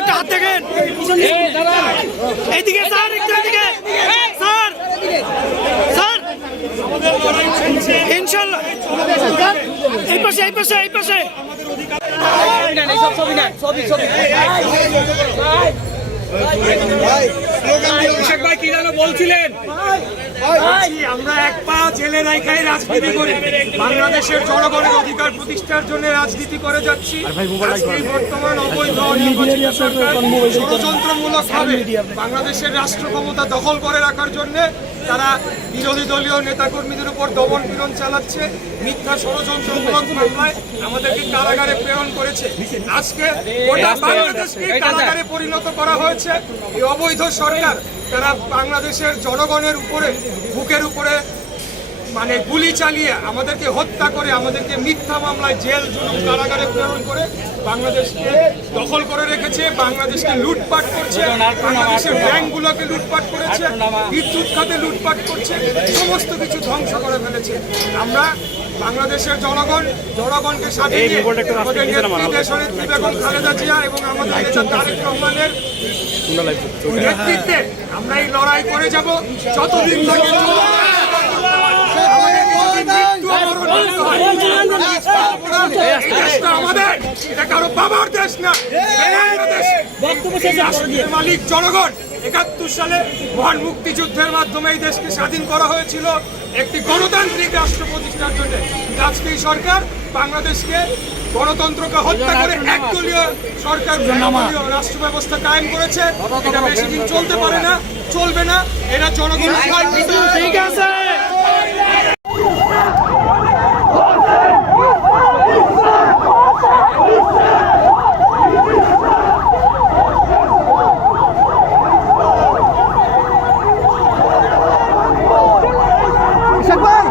একটা হাত দেখেন এইদিকে স্যার, একটু এদিকে স্যার, স্যার ইনশাল্লাহ এই পাশে এই পাশে এই পাশে ভাই কি যেন বলছিলেন? আমরা এক পা জেলে রাখাই রাজনীতি করি, বাংলাদেশের জনগণের অধিকার প্রতিষ্ঠার জন্য রাজনীতি করে যাচ্ছি। বর্তমান অবৈধ নির্বাচিত সরকার ষড়যন্ত্রমূলক ভাবে বাংলাদেশের রাষ্ট্র ক্ষমতা দখল করে রাখার জন্য তারা বিরোধী দলীয় নেতাকর্মীদের উপর দমন পীড়ন চালাচ্ছে। মিথ্যা ষড়যন্ত্রমূলক মামলায় আমাদেরকে কারাগারে প্রেরণ করেছে। আজকে গোটা বাংলাদেশকে কারাগারে পরিণত করা হয়েছে। এই অবৈধ সরকার তারা বাংলাদেশের জনগণের উপরে বুকের উপরে মানে গুলি চালিয়ে আমাদেরকে হত্যা করে, আমাদেরকে মিথ্যা মামলায় জেল জুলুম কারাগারে প্রেরণ করে বাংলাদেশকে দখল করে রেখেছে, বাংলাদেশকে লুটপাট করছে, বাংলাদেশের ব্যাংকগুলোকে লুটপাট করেছে, বিদ্যুৎ খাতে লুটপাট করছে, সমস্ত কিছু ধ্বংস করে ফেলেছে। আমরা বাংলাদেশের জনগণকে সাথে নিয়ে আমাদের নেত্রী দেশনেত্রী বেগম খালেদা জিয়া এবং আমাদের নেতা তারেক রহমানের নেতৃত্বে আমরা এই লড়াই করে যাব যতদিন আমাদের, এটা কারো বাবার দেশ না, মালিক জনগণ। ৭১ সালে মহান মুক্তিযুদ্ধের মাধ্যমে এই দেশকে স্বাধীন করা হয়েছিল একটি গণতান্ত্রিক রাষ্ট্র প্রতিষ্ঠার জন্য। আজকে এই সরকার বাংলাদেশকে গণতন্ত্রকে হত্যা করে একদলীয় সরকার রাষ্ট্র ব্যবস্থা কায়েম করেছে। এটা বেশি দিন চলতে পারে না, চলবে না। এরা জনগণ ঠিক আছে। ভাই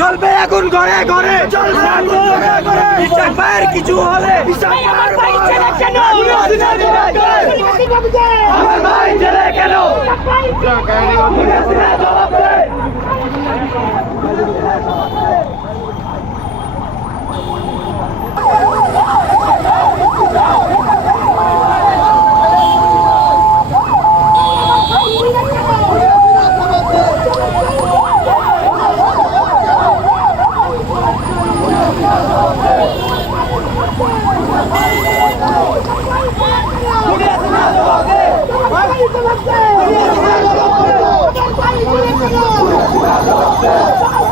চলবে এখন ঘরে ঘরে, চলবে এখন ঘরে ঘরে, কিছু হলে আমার ভাই জেলে কেন? Let's go!